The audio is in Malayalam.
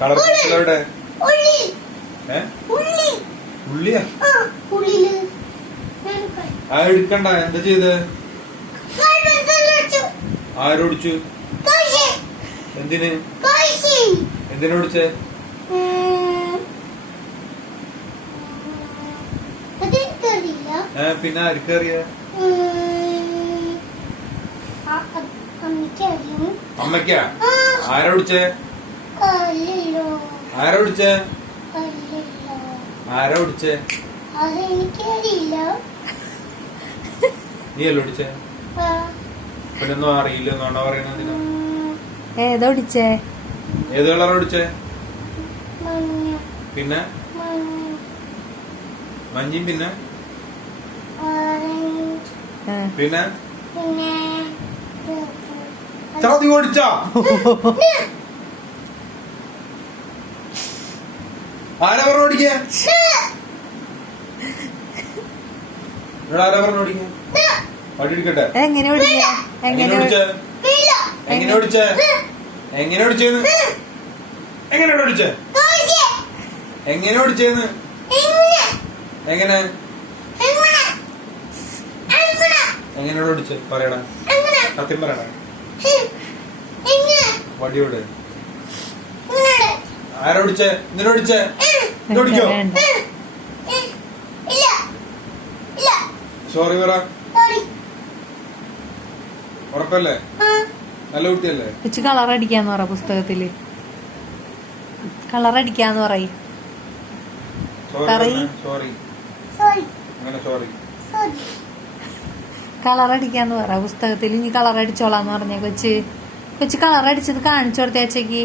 കളർ പെൻസിൽ എവിടെ? ഉള്ളിയാ? ആ എടുക്കണ്ട എന്താ ചെയ്ത്? ആരോടിച്ചു എന്തിന്? എന്തിനോടിച്ച് പിന്നെ ആർക്കറിയ അമ്മയ്ക്കാ ആരോടിച്ചേ അല്ലല്ലോ ആരോടിച്ചേ അല്ലല്ലോ ആരോടിച്ചേ അതെനിക്കറിയില്ല. നീ അല്ലോ ഓടിച്ചേ ആ, പിന്നൊന്നും അറിയില്ല എന്നാണോ ഏതോടിച്ചേ ഏത് കളർ ഓടിച്ചേ മഞ്ഞ. പിന്നെ? മഞ്ഞ. മഞ്ഞയും പിന്നെ. പിന്നെ? പിന്നെ ചതി ഓടിച്ചാ? ആരാ പറഞ്ഞു ഓടിക്കാൻ ഇവിടെ ആരാ പറഞ്ഞു ഓടിക്കാൻ വണ്ടി ഇടിക്കട്ടെ എങ്ങനെ ഓടിക്ക? എങ്ങനെ ഓടിച്ച? ഓടിച്ചേ എങ്ങനെ ഓടിച്ചേ? എങ്ങനെ ഓടിച്ചേന്ന്? എങ്ങനെ ഓടിച്ചേ? എങ്ങനെ ഓടിച്ചേന്ന്? എങ്ങനെ? എങ്ങനെ? എങ്ങനെ? പറയടാ. എങ്ങനെ? സത്യം പറയടാ. എങ്ങനെ? വടിയോട് ആരോടിച്ച് നിന്നോടിച്ച് സോറി പറ. സോറി ഉറപ്പല്ലേ? നല്ല കുട്ടിയല്ലേ? കൊച്ചു കളർ അടിക്കാന്ന് പറ പുസ്തകത്തിൽ. കളർ അടിക്കാന്ന് പറയ. സോറി പറയ്. സോറി സോറി അങ്ങനെ സോറി സോറി കളർ അടിക്കാന്ന് പറ പുസ്തകത്തിൽ ഇനി കളർ അടിച്ചോളാന്ന് പറഞ്ഞ കൊച്ച്. കൊച്ചു കളർ അടിച്ചത് കാണിച്ചു കൊടുത്തേച്ചേക്ക്